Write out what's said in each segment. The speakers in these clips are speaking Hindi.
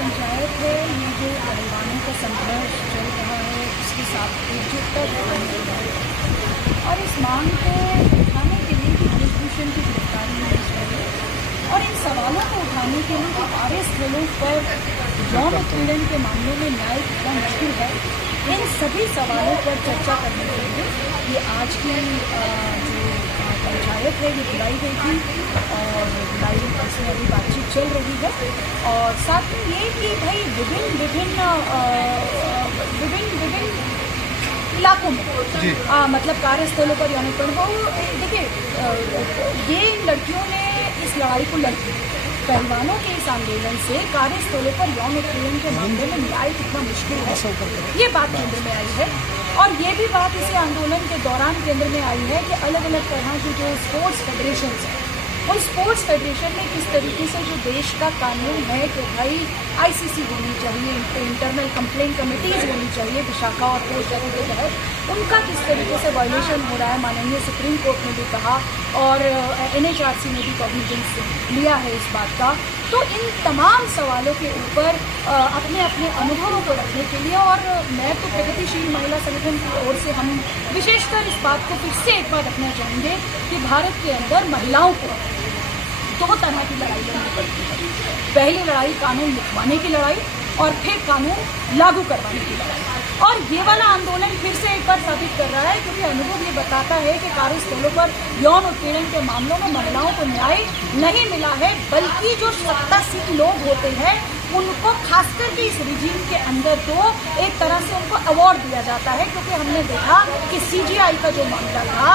पंचायत है, ये जो पहलवानों का संघर्ष चल रहा है उसके साथ एकजुटता दिखाने की है और इस मांग को उठाने के लिए कि ब्रिजभूषण की गिरफ्तारी होनी चाहिए और इन सवालों को उठाने के लिए कि कार्यस्थलों पर यौन उत्पीड़न के मामलों में न्याय कितना मुश्किल है, इन सभी सवालों पर चर्चा करने के लिए ये आज की जो पंचायत है ये बुलाई गई थी और बुलाई इसमें अभी बातचीत चल रही है। और साथ ही ये कि भाई विभिन्न इलाकों में मतलब कार्यस्थलों पर यौन उत्पीड़न, देखिए ये लड़कियों ने इस लड़ाई को लड़ी। पहलवानों के इस आंदोलन से कार्यस्थलों पर यौन उत्पीड़न के मामले में न्याय कितना मुश्किल है, ये बात केंद्र में आई है। और ये भी बात इसी आंदोलन के दौरान केंद्र में आई है कि अलग अलग तरह की जो स्पोर्ट्स फेडरेशन हैं, उन स्पोर्ट्स फेडरेशन में किस तरीके से जो देश का कानून है कि भाई आईसीसी होनी चाहिए, इंटरनल कंप्लेंट कमेटीज होनी चाहिए विशाखा और पोस्ट के तहत, उनका किस तरीके से वायलेशन हो रहा है। माननीय सुप्रीम कोर्ट ने भी कहा और एनएचआरसी ने भी कॉग्निजेंस लिया है इस बात का। तो इन तमाम सवालों के ऊपर अपने अपने अनुभवों को रखने के लिए, और मैं तो प्रगतिशील महिला संगठन की ओर से हम विशेषकर इस बात को फिर से एक बार रखना चाहेंगे कि भारत के अंदर महिलाओं को दो तरह की लड़ाई लड़नी पड़ती है। पहली लड़ाई कानून लिखवाने की लड़ाई और फिर कानून लागू करवाने की लड़ाई। और ये वाला आंदोलन फिर से एक बार साबित कर रहा है, क्योंकि अनुभव ये बताता है कि कार्यस्थलों पर यौन उत्पीड़न के मामलों में महिलाओं को न्याय नहीं मिला है, बल्कि जो सत्तासीन लोग होते हैं उनको खासकर के इस रिजीम के अंदर तो एक तरह से उनको अवार्ड दिया जाता है। क्योंकि हमने देखा कि सीजीआई का जो मामला था,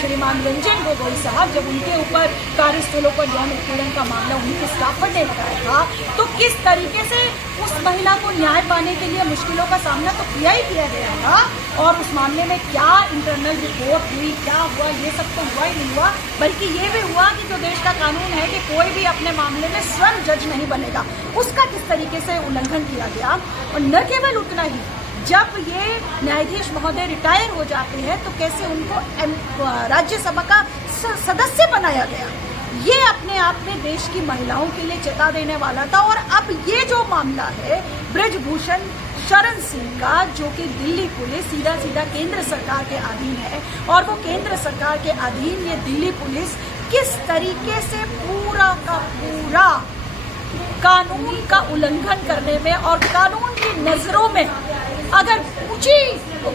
श्रीमान रंजन गोगोई साहब, जब उनके ऊपर कार्यस्थलों पर यौन उत्पीड़न का मामला उनके स्टाफर ने लगाया था, तो किस तरीके से उस महिला को न्याय पाने के लिए मुश्किलों का सामना तो किया ही किया गया था। और उस मामले में क्या इंटरनल रिपोर्ट हुई, क्या हुआ, ये सब तो हुआ ही नहीं हुआ, बल्कि ये भी हुआ कि जो देश का कानून है कि कोई भी अपने मामले में स्वयं जज नहीं बनेगा, उसका किस तरीके से उल्लंघन किया गया। और न केवल उतना ही, जब ये न्यायाधीश महोदय रिटायर हो जाते हैं तो कैसे उनको राज्यसभा का सदस्य बनाया गया, ये अपने आप में देश की महिलाओं के लिए चेता देने वाला था। और अब ये जो मामला है ब्रिजभूषण शरण सिंह का, जो कि दिल्ली पुलिस सीधा केंद्र सरकार के अधीन है, और वो केंद्र सरकार के अधीन ये दिल्ली पुलिस किस तरीके से पूरा का पूरा कानून का उल्लंघन करने में और कानून की नजरों में अगर ऊंची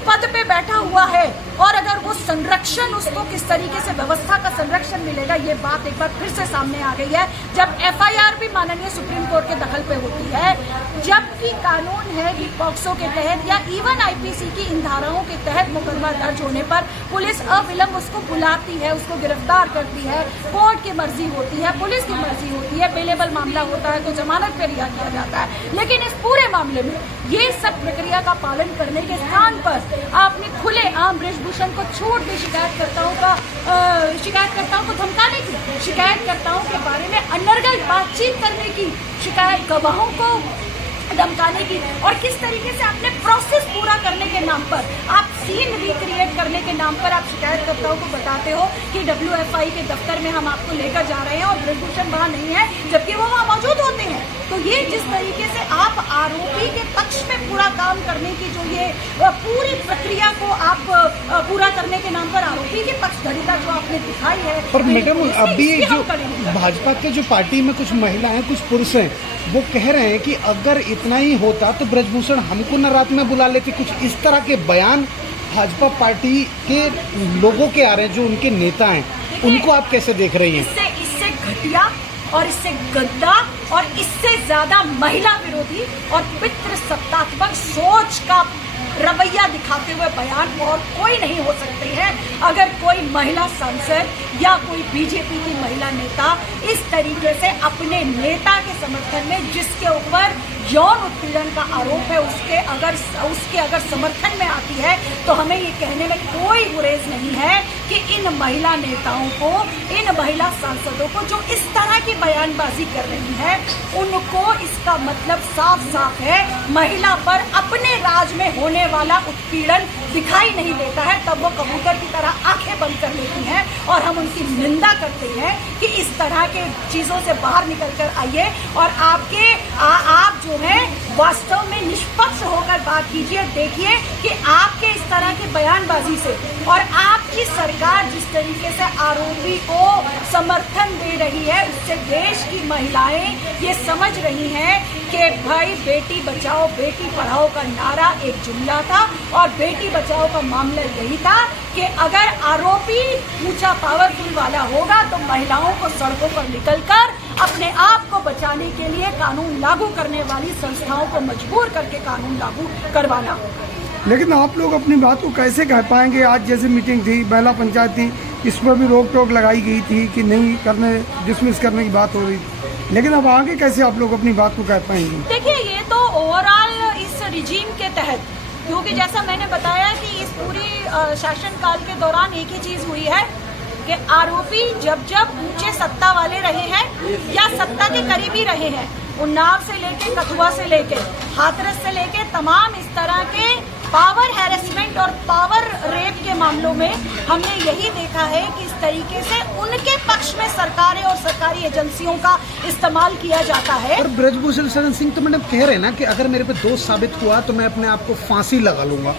पद पे बैठा हुआ है और अगर वो संरक्षण, उसको किस तरीके से व्यवस्था का संरक्षण मिलेगा, ये बात एक बार फिर से सामने आ गई है। जब एफआईआर भी माननीय सुप्रीम कोर्ट के दखल पे होती है, जबकि कानून है कि पॉक्सो के तहत या इवन आईपीसी की इन धाराओं के तहत मुकदमा दर्ज होने पर पुलिस अविलंब उसको बुलाती है, उसको गिरफ्तार करती है, कोर्ट की मर्जी होती है, पुलिस की मर्जी होती है, बेलेबल मामला होता है तो जमानत पे रिहा किया जाता है। लेकिन इस पूरे मामले में ये सब प्रक्रिया का पालन करने के स्थान पर आपने खुले आम ब्रिजभूषण को छूट दी शिकायतकर्ताओं को धमकाने की, शिकायतकर्ताओं के बारे में अनर्गल बातचीत करने की, शिकायत गवाहों को धमकाने की, और किस तरीके से अपने प्रोसेस पूरा करने के नाम पर, आप सीन रिक्रिएट करने के नाम पर आप शिकायतकर्ताओं को बताते हो कि WFI के दफ्तर में हम आपको लेकर जा रहे हैं और ब्रिजभूषण वहाँ नहीं है, जबकि वो वहाँ मौजूद होते हैं। तो ये जिस तरीके से आप आरोपी के पक्ष में पूरा काम करने की जो ये पूरी प्रक्रिया को आप पूरा करने के नाम पर आरोपी के पक्षधरिता जो आपने दिखाई है। पर मैडम, अभी जो भाजपा के जो पार्टी में कुछ महिला हैं, कुछ पुरुष हैं, वो कह रहे हैं कि अगर इतना ही होता तो ब्रजभूषण हमको न रात में बुला लेते। कुछ इस तरह के बयान भाजपा पार्टी के लोगों के आ रहे हैं, जो उनके नेता हैं, उनको आप कैसे देख रही हैं? इससे घटिया और इससे गंदा और इससे ज्यादा महिला विरोधी और पितृसत्तात्मक सोच का रवैया दिखाते हुए बयान और कोई नहीं हो सकते हैं। अगर कोई महिला सांसद या कोई बीजेपी की महिला नेता इस तरीके से अपने नेता के समर्थन में, जिसके ऊपर यौन उत्पीड़न का आरोप है, उसके अगर समर्थन में आती है, तो हमें ये कहने में कोई गुरेज नहीं है कि इन महिला नेताओं को, इन महिला सांसदों को जो इस तरह की बयानबाजी कर रही है, उनको इसका मतलब साफ साफ है, महिला पर अपने राज में होने वाला उत्पीड़न दिखाई नहीं देता है। तब वो कबूतर की तरह आंखें बंद कर लेती हैं और हम उनकी निंदा करते हैं कि इस तरह के चीजों से बाहर निकल कर आइए और आप जो है वास्तव में निष्पक्ष होकर बात कीजिए। देखिए कि आपके इस तरह की बयानबाजी से और आपकी सरकार जिस तरीके से आरोपी को समर्थन दे रही है, उससे देश की महिलाएं ये समझ रही हैं कि भाई बेटी बचाओ बेटी पढ़ाओ का नारा एक जुमला था और बेटी बचाओ का मामला यही था कि अगर आरोपी ऊंचा पावरफुल वाला होगा तो महिलाओं को सड़कों पर निकलकर अपने आप को बचाने के लिए कानून लागू करने वाली संस्थाओं को मजबूर करके कानून लागू करवाना होगा। लेकिन आप लोग अपनी बात को कैसे कह पाएंगे? आज जैसे मीटिंग थी, महिला पंचायत थी, इस पर भी रोक टोक लगाई गई थी कि नहीं करने, डिसमिस करने की बात हो रही थी, लेकिन अब आगे कैसे आप लोग अपनी बात को कह पाएंगे? देखिए, ये तो ओवरऑल इस रिजीम के तहत, क्योंकि जैसा मैंने बताया कि इस पूरी शासनकाल के दौरान एक ही चीज हुई है कि आरोपी जब जब ऊंचे सत्ता वाले रहे हैं या सत्ता के करीबी रहे हैं, उन्नाव से लेके कठुआ से लेके हाथरस से लेके तमाम इस तरह के पावर हैरेसमेंट और पावर रेप के मामलों में हमने यही देखा है कि इस तरीके से उनके पक्ष में सरकारें और सरकारी एजेंसियों का इस्तेमाल किया जाता है। और ब्रजभूषण शरण सिंह तो मैडम कह रहे हैं ना कि अगर मेरे पे दोष साबित हुआ तो मैं अपने आप को फांसी लगा लूंगा।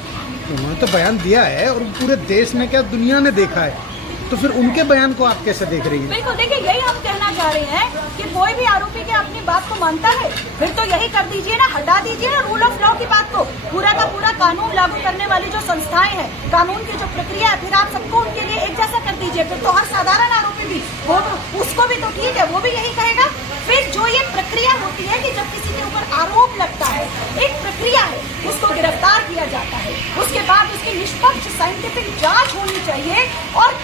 उन्होंने तो बयान दिया है और पूरे देश में क्या दुनिया ने देखा है, तो फिर उनके बयान को आप कैसे देख रही हैं? बिल्कुल, देखिए यही हम कहना चाह रहे हैं कि कोई भी आरोपी के अपनी बात को मानता है फिर तो यही कर दीजिए ना, हटा दीजिए ना रूल ऑफ लॉ की बात को। पूरा का पूरा कानून लागू करने वाली जो संस्थाएं हैं, कानून की जो प्रक्रिया है, फिर आप सबको उनके लिए एक जैसा कर दीजिए। फिर तो हर साधारण आरोपी भी वो उसको भी तो ठीक है, वो भी यही कहेगा। फिर जो ये प्रक्रिया होती है कि जब किसी के ऊपर आरोप लगता है, एक प्रक्रिया है, उसको गिरफ्तार किया जाता है, उसके बाद उसकी निष्पक्ष साइंटिफिक जांच होनी चाहिए और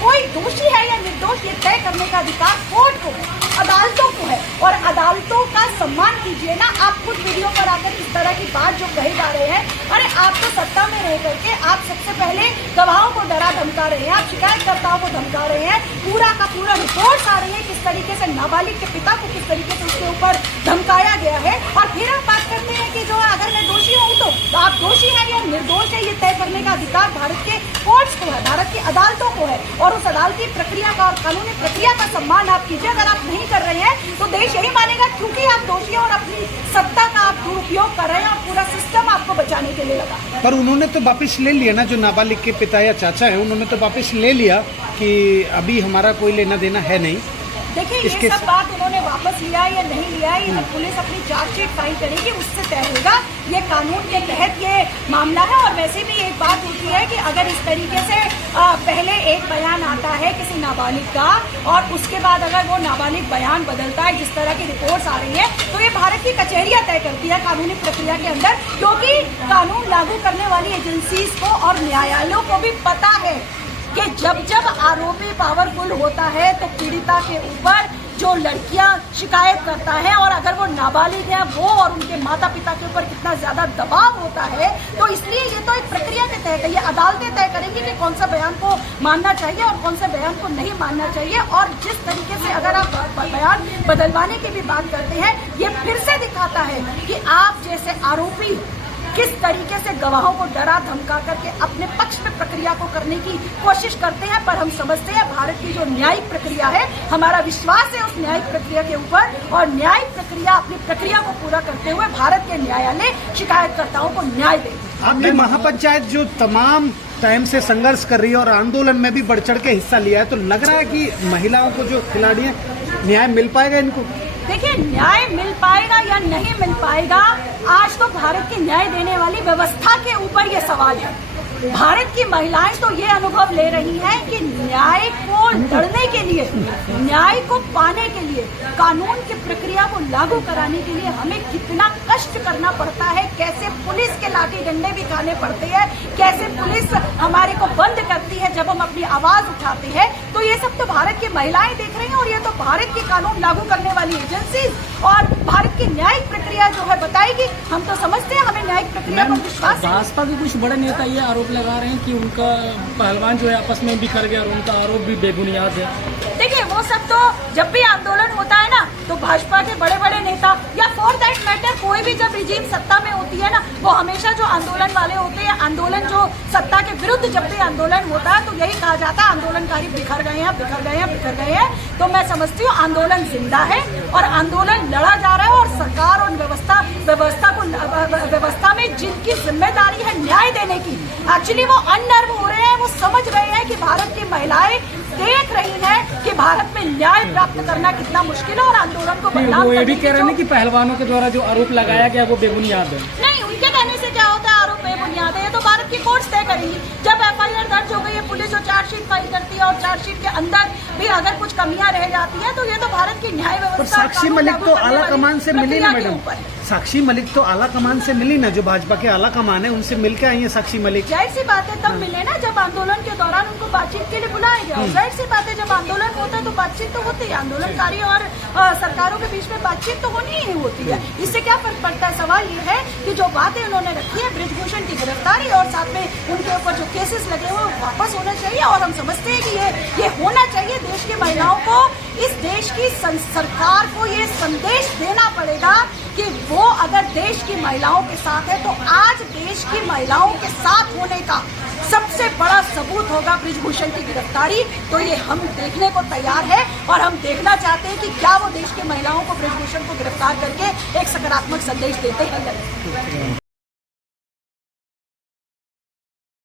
कोई दोषी है या निर्दोष ये तय करने का अधिकार कोर्ट को है, अदालतों को है। और अदालतों का सम्मान कीजिए ना। आप खुद वीडियो पर आकर इस तरह की बात जो कहे जा रहे हैं, अरे आप तो सत्ता में रह करके आप सबसे पहले गवाहों को डरा धमका रहे हैं, आप शिकायतकर्ताओं को धमका रहे हैं, पूरा का पूरा रिपोर्ट आ रही है किस तरीके से नाबालिग के पिता को किस तरीके से उसके ऊपर धमकाया गया है। और फिर आप बात करते हैं कि जो अगर मैं दोषी हूँ तो आप दोषी हैं या निर्दोष है, ये तय करने का अधिकार भारत के कोर्ट्स को है, भारत की अदालतों को है। और उस अदालती प्रक्रिया का और कानूनी प्रक्रिया का सम्मान आप कीजिए। अगर आप नहीं कर रहे हैं तो देश यही मानेगा क्योंकि आप दोषी हैं और अपनी सत्ता का आप दुरुपयोग कर रहे हैं और पूरा सिस्टम आपको बचाने के लिए लगा। पर उन्होंने तो वापस ले लिया ना, जो नाबालिग के पिता या चाचा है उन्होंने तो वापस ले लिया कि अभी हमारा कोई लेना देना है नहीं। देखिए, ये सब बात उन्होंने वापस लिया या नहीं लिया, ये जब पुलिस अपनी चार्जशीट फाइल करेगी उससे तय होगा। ये कानून के तहत ये मामला है। और वैसे भी एक बात होती है कि अगर इस तरीके से पहले एक बयान आता है किसी नाबालिग का और उसके बाद अगर वो नाबालिग बयान बदलता है, जिस तरह की रिपोर्ट्स आ रही है, तो ये भारत की कचहरियां तय करती है कानूनी प्रक्रिया के अंदर, क्योंकि कानून लागू करने वाली एजेंसीज को और न्यायालयों को भी पता है कि जब जब आरोपी पावरफुल होता है तो पीड़िता के ऊपर जो लड़कियां शिकायत करता है और अगर वो नाबालिग है, वो और उनके माता पिता के ऊपर कितना ज्यादा दबाव होता है। तो इसलिए ये तो एक प्रक्रिया के तहत है, ये अदालतें तय करेंगी कि कौन सा बयान को मानना चाहिए और कौन से बयान को नहीं मानना चाहिए। और जिस तरीके से अगर आप बयान बदलवाने की भी बात करते हैं, ये फिर से दिखाता है कि आप जैसे आरोपी किस तरीके से गवाहों को डरा धमका करके अपने पक्ष में प्रक्रिया को करने की कोशिश करते हैं। पर हम समझते हैं भारत की जो न्यायिक प्रक्रिया है, हमारा विश्वास है उस न्यायिक प्रक्रिया के ऊपर, और न्यायिक प्रक्रिया अपनी प्रक्रिया को पूरा करते हुए भारत के न्यायालय शिकायतकर्ताओं को न्याय देगी। आपकी महापंचायत जो तमाम टाइम से संघर्ष कर रही है और आंदोलन में भी बढ़ चढ़ के हिस्सा लिया है, तो लग रहा है कि महिलाओं को जो खिलाड़ी है, न्याय मिल पाएगा इनको? देखिए, न्याय मिल पाएगा या नहीं मिल पाएगा, आज तो भारत की न्याय देने वाली व्यवस्था के ऊपर ये सवाल है। भारत की महिलाएं तो ये अनुभव ले रही हैं कि न्याय को लड़ने के लिए, न्याय को पाने के लिए, कानून की प्रक्रिया को लागू कराने के लिए हमें कितना कष्ट करना पड़ता है, कैसे पुलिस के लाठी डंडे भी खाने पड़ते हैं, कैसे पुलिस हमारे को बंद करती है जब हम अपनी आवाज उठाते हैं। तो ये सब तो भारत की महिलाएं देख रही हैं और ये तो भारत की कानून लागू करने वाली एजेंसी और भारत की न्यायिक प्रक्रिया जो है बताएगी। हम तो समझते हैं, हमें न्यायिक प्रक्रिया पर विश्वास है। भाजपा के कुछ बड़े नेता ये आरोप लगा रहे हैं कि उनका पहलवान जो है आपस में बिखर गया और उनका आरोप भी बेबुनियाद है। देखिए, वो सब तो जब भी आंदोलन होता है ना, तो भाजपा के बड़े बड़े नेता या फॉर दैट मैटर कोई भी जब रिजीम सत्ता में होती है ना, वो हमेशा जो आंदोलन वाले होते हैं, आंदोलन जो सत्ता के विरुद्ध जब भी आंदोलन होता है तो यही कहा जाता है आंदोलनकारी बिखर गए हैं, बिखर गए हैं, बिखर गए हैं। तो मैं समझती हूँ आंदोलन जिंदा है और आंदोलन लड़ा जा रहा है और सरकार और व्यवस्था में जिनकी जिम्मेदारी है न्याय देने की, एक्चुअली वो अननर्व हो रहे हैं। वो समझ रहे हैं कि भारत की महिलाएं देख रही हैं कि भारत में न्याय प्राप्त करना कितना मुश्किल है और आंदोलन को बदनाम वो ये भी करने कह रहे हैं की कि पहलवानों के द्वारा जो आरोप लगाया गया वो बेबुनियाद है। नहीं, उनके कहने से क्या होता है आरोप बेबुनियाद है, ये तो भारत की कोर्ट्स तय करेंगी। जब एफआईआर दर्ज हो गई है, पुलिस जो चार्जशीट फाइल करती है और चार्जशीट के अंदर भी अगर कुछ कमियां रह जाती है तो ये तो भारत की न्याय व्यवस्था। साक्षी मलिक तो आला कमान से मिली ना मैडम, साक्षी मलिक तो आला कमान से मिली ना, जो भाजपा के आला कमान है उनसे मिलकर आई है साक्षी मलिक। जाहिर सी बात है तब मिले ना जब आंदोलन के दौरान उनको बातचीत के लिए बुलाया गया। जाहिर सी बात है जब आंदोलन होता है तो बातचीत तो होती है, आंदोलनकारी और सरकारों के बीच में बातचीत तो होनी ही होती है। इससे क्या फर्क पड़ता है? सवाल ये है कि जो बातें उन्होंने रखी है, ब्रिजभूषण की गिरफ्तारी और साथ में उनके ऊपर जो केसेस लगे हुए वापस होना चाहिए। और हम समझते हैं कि ये होना चाहिए। देश की महिलाओं को, इस देश की सरकार को ये संदेश देना पड़ेगा कि वो अगर देश की महिलाओं के साथ है तो आज देश की महिलाओं के साथ होने का सबसे बड़ा सबूत होगा ब्रिजभूषण की गिरफ्तारी। तो ये हम देखने को तैयार है और हम देखना चाहते हैं कि क्या वो देश की महिलाओं को, ब्रिजभूषण को गिरफ्तार करके एक सकारात्मक संदेश देते हैं।